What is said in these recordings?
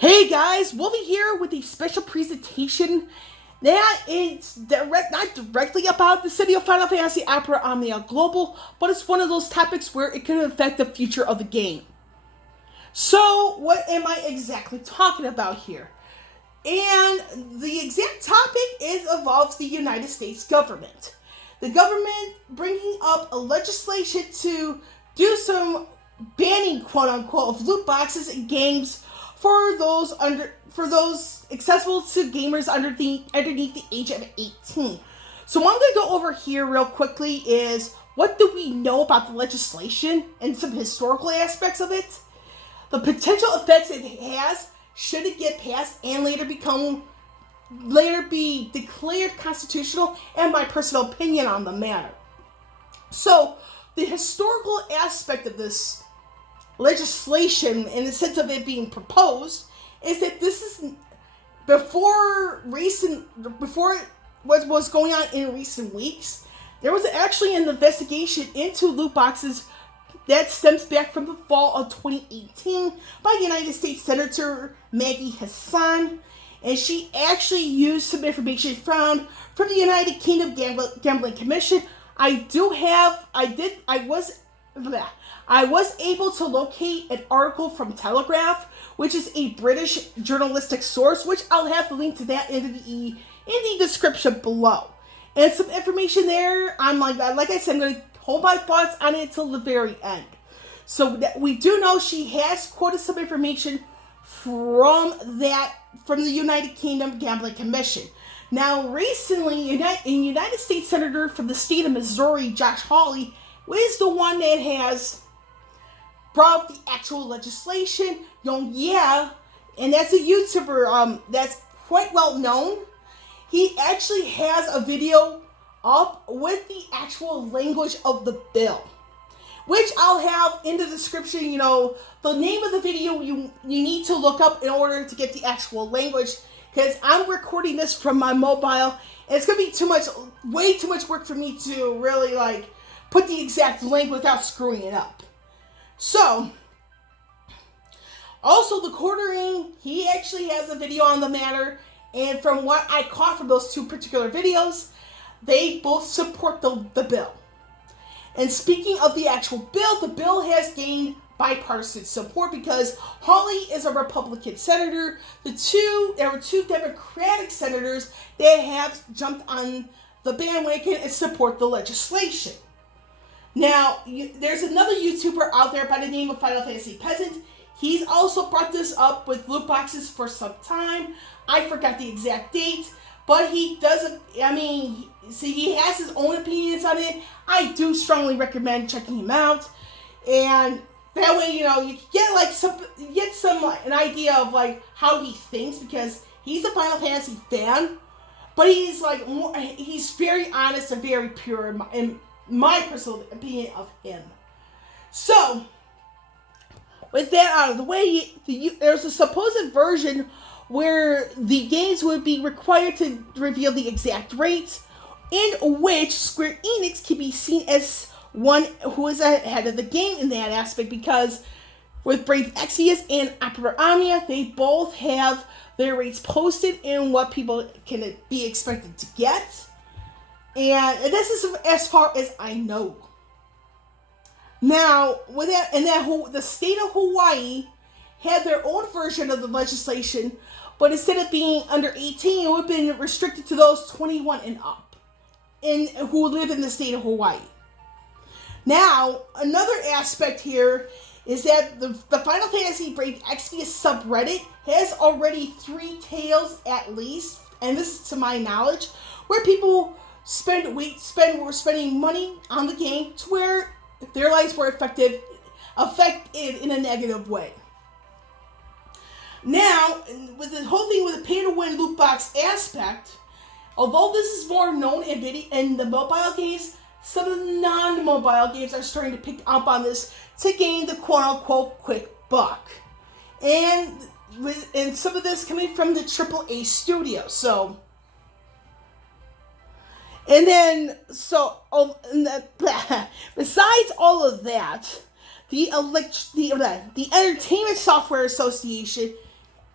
Hey guys, we'll be here with a special presentation that is not directly about the city of Final Fantasy Opera Omnia Global, but it's one of those topics where it could affect the future of the game. So, what am I exactly talking about here? And the exact topic involves the United States government. The government bringing up a legislation to do some banning, quote unquote, of loot boxes in games for those accessible to gamers underneath the age of 18. So what I'm going to go over here real quickly is what do we know about the legislation and some historical aspects of it, the potential effects it has should it get passed and later be declared constitutional, and my personal opinion on the matter. So the historical aspect of this legislation, in the sense of it being proposed, is that this is before what was going on in recent weeks. There was actually an investigation into loot boxes that stems back from the fall of 2018 by United States Senator Maggie Hassan, and she actually used some information found from the United Kingdom Gambling Commission. I was able to locate an article from Telegraph, which is a British journalistic source, which I'll have the link to that in the description below. And some information there, I'm like I said, I'm going to hold my thoughts on it until the very end. So that we do know she has quoted some information from the United Kingdom Gambling Commission. Now, recently, United States Senator from the state of Missouri, Josh Hawley, is the one that has brought up the actual legislation. YongYea, and that's a YouTuber that's quite well known. He actually has a video up with the actual language of the bill, which I'll have in the description. The name of the video you need to look up in order to get the actual language, because I'm recording this from my mobile, and it's going to be way too much work for me to really put the exact link without screwing it up. So, also the Quartering, he actually has a video on the matter, and from what I caught from those two particular videos, they both support the bill. And speaking of the actual bill, the bill has gained bipartisan support because Hawley is a Republican senator. There were two Democratic senators that have jumped on the bandwagon and support the legislation. Now, there's another YouTuber out there by the name of Final Fantasy Peasant. He's also brought this up with loot boxes for some time. I forgot the exact date, but he doesn't. He has his own opinions on it. I do strongly recommend checking him out, and that way, you can get an idea of how he thinks, because he's a Final Fantasy fan, but he's very honest and very pure in my personal opinion of him. So, with that out of the way, there's a supposed version where the games would be required to reveal the exact rates, in which Square Enix can be seen as one who is ahead of the game in that aspect, because with Brave Exvius and Opera Omnia, they both have their rates posted and what people can be expected to get. And this is as far as I know. Now, the state of Hawaii had their own version of the legislation, but instead of being under 18, it would have been restricted to those 21 and up, who live in the state of Hawaii. Now, another aspect here is that the Final Fantasy Brave Exvius subreddit has already 3 tales at least, and this is to my knowledge, where people were spending money on the game to where their lives were affected in a negative way. Now, with the whole thing with the pay-to-win loot box aspect, although this is more known in the mobile games, some of the non-mobile games are starting to pick up on this to gain the quote-unquote quick buck. And some of this coming from the AAA studio. Besides all of that, the Entertainment Software Association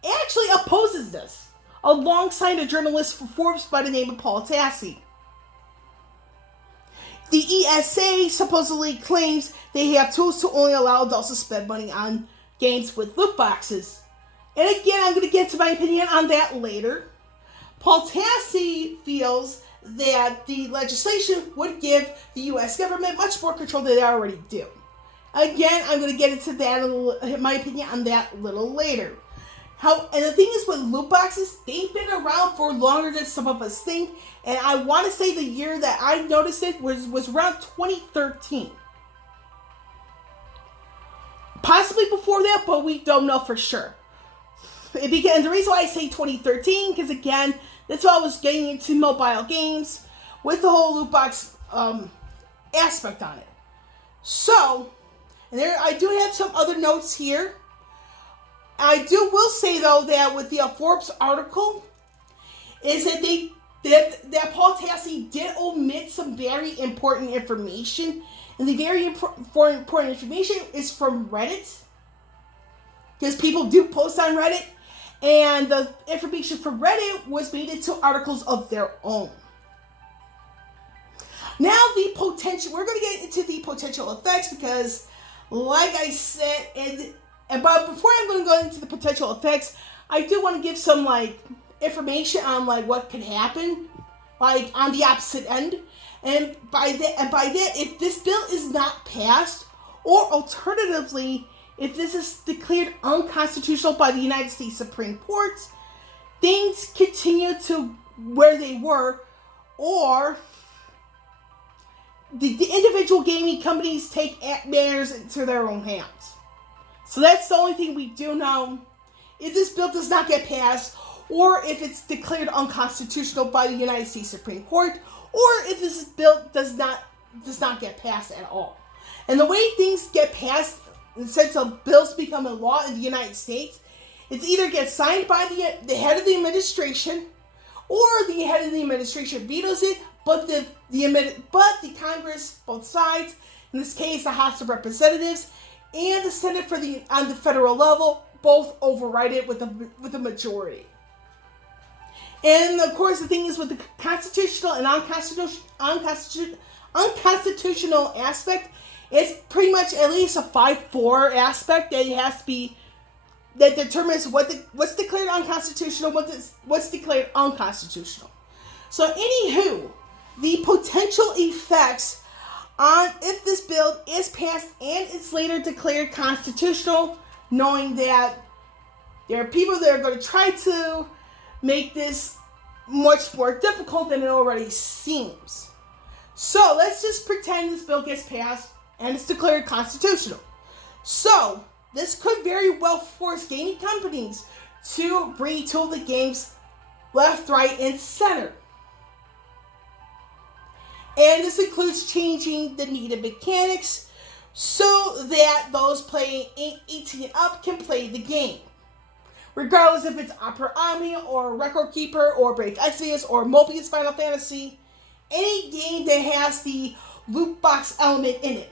actually opposes this, alongside a journalist for Forbes by the name of Paul Tassi. The ESA supposedly claims they have tools to only allow adults to spend money on games with loot boxes. And again, I'm going to get to my opinion on that later. Paul Tassi feels that the legislation would give the U.S. government much more control than they already do. Again, I'm going to get into that, my opinion on that a little later. And the thing is with loot boxes, they've been around for longer than some of us think. And I want to say the year that I noticed it was around 2013. Possibly before that, but we don't know for sure. And the reason why I say 2013, because again, that's why I was getting into mobile games with the whole loot box aspect on it. So, and there I do have some other notes here. I will say though that with the Forbes article, is that that Paul Tassi did omit some very important information, and the very important information is from Reddit, because people do post on Reddit. And the information from Reddit was made into articles of their own. Now we're going to get into the potential effects because, like I said, but before I'm going to go into the potential effects, I do want to give some information on what could happen, on the opposite end. And by that, if this bill is not passed, or alternatively, if this is declared unconstitutional by the United States Supreme Court, things continue to where they were, or the individual gaming companies take matters into their own hands. So that's the only thing we do know. If this bill does not get passed, or if it's declared unconstitutional by the United States Supreme Court, or if this bill does not get passed at all. And the way things get passed, in the sense of bills become a law in the United States, it either gets signed by the head of the administration, or the head of the administration vetoes it, but the Congress, both sides, in this case the House of Representatives and the Senate on the federal level, both override it with a majority. And of course, the thing is with the constitutional and unconstitutional aspect, it's pretty much at least a 5-4 aspect that it has to be, that determines what's declared unconstitutional, what's declared unconstitutional. So anywho, the potential effects on if this bill is passed and it's later declared constitutional, knowing that there are people that are going to try to make this much more difficult than it already seems. So let's just pretend this bill gets passed and it's declared constitutional. So this could very well force gaming companies to retool the games left, right, and center. And this includes changing the needed mechanics so that those playing 18 and up can play the game. Regardless if it's Opera Omnia or Record Keeper or Break Exvius or Mobius Final Fantasy, any game that has the loot box element in it.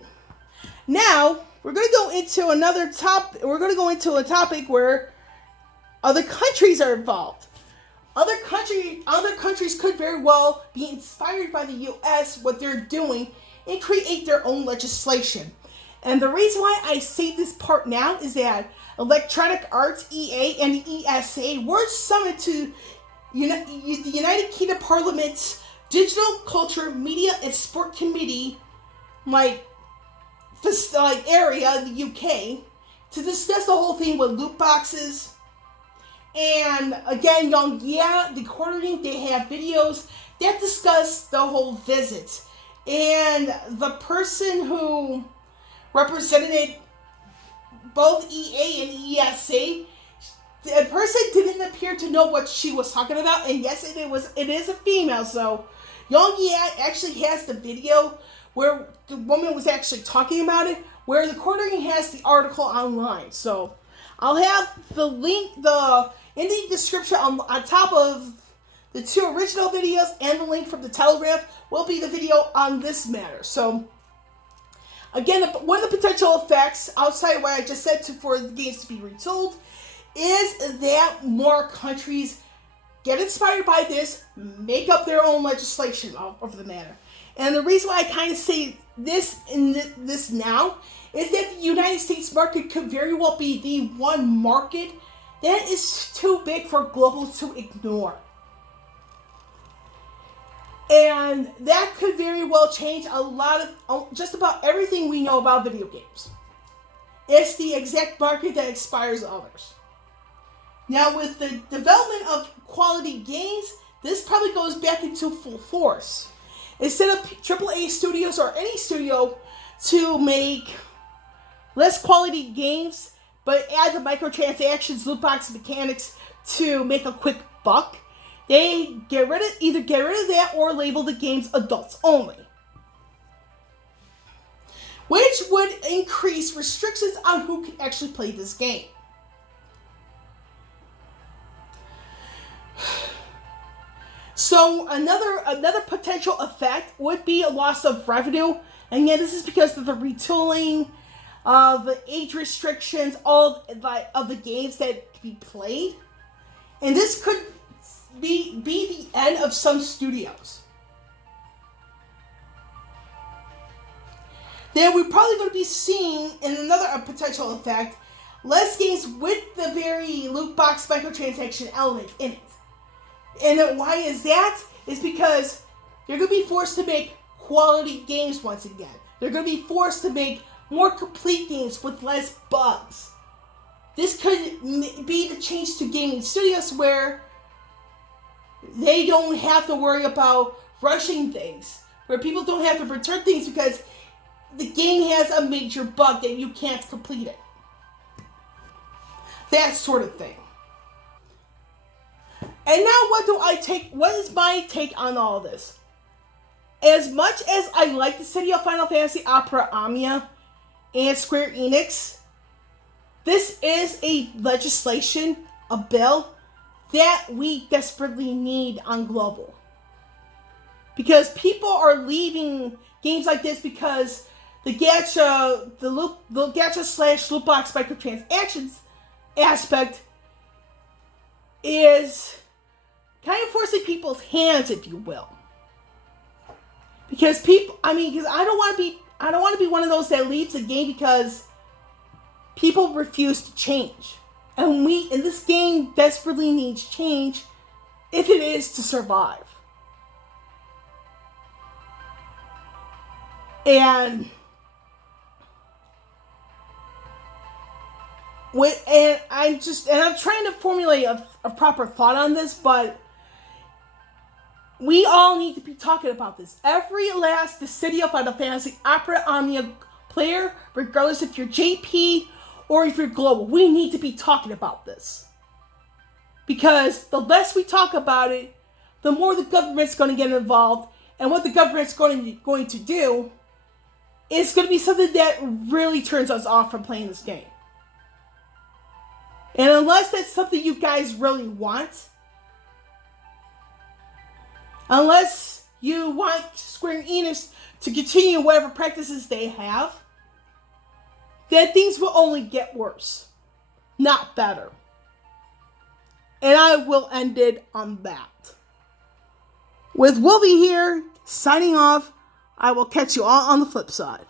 Now, we're going to go into another topic. We're going to go into a topic where other countries are involved. Other countries could very well be inspired by the U.S., what they're doing, and create their own legislation. And the reason why I say this part now is that Electronic Arts, EA, and the ESA were summoned to the United Kingdom Parliament's Digital Culture, Media, and Sport Committee, area in the UK, to discuss the whole thing with loot boxes. And again, YongYea, the Quartering, they have videos that discuss the whole visit. And the person who represented both EA and ESA, the person didn't appear to know what she was talking about. And yes, it is a female. So YongYea actually has the video where the woman was actually talking about it, where the Quartering has the article online. So I'll have the link in the description on top of the 2 original videos, and the link from the Telegraph will be the video on this matter. So again, one of the potential effects outside of what I just said for the games to be retooled is that more countries get inspired by this, make up their own legislation over the matter. And the reason why I kind of say this this now is that the United States market could very well be the one market that is too big for global to ignore. And that could very well change a lot of, just about everything we know about video games. It's the exact market that inspires others. Now, with the development of quality games, this probably goes back into full force. Instead of AAA studios or any studio to make less quality games, but add the microtransactions, loot box mechanics to make a quick buck, they either get rid of that or label the games adults only, which would increase restrictions on who can actually play this game. So another potential effect would be a loss of revenue. And again, this is because of the retooling, the age restrictions, all of the games that can be played. And this could be the end of some studios. Then we're probably going to be seeing, in another potential effect, less games with the very loot box microtransaction element in it. And why is that? It's because they're going to be forced to make quality games once again. They're going to be forced to make more complete games with less bugs. This could be the change to gaming studios where they don't have to worry about rushing things, where people don't have to return things because the game has a major bug that you can't complete it. That sort of thing. And now what is my take on all this? As much as I like Dissidia, Final Fantasy Opera, Omnia, and Square Enix, this is a legislation, a bill, that we desperately need on global. Because people are leaving games like this because the gacha / loot box microtransactions aspect is kind of forcing people's hands, if you will. Because I don't want to be one of those that leaves the game because people refuse to change. And this game desperately needs change if it is to survive. And I'm trying to formulate a proper thought on this, but we all need to be talking about this. Every last Dissidia Final Fantasy Opera Omnia player, regardless if you're JP or if you're global, we need to be talking about this. Because the less we talk about it, the more the government's going to get involved. And what the government's going to do is going to be something that really turns us off from playing this game. And unless that's something you guys really want, unless you want Square Enix to continue whatever practices they have, then things will only get worse, not better. And I will end it on that. With Wolvie here, signing off. I will catch you all on the flip side.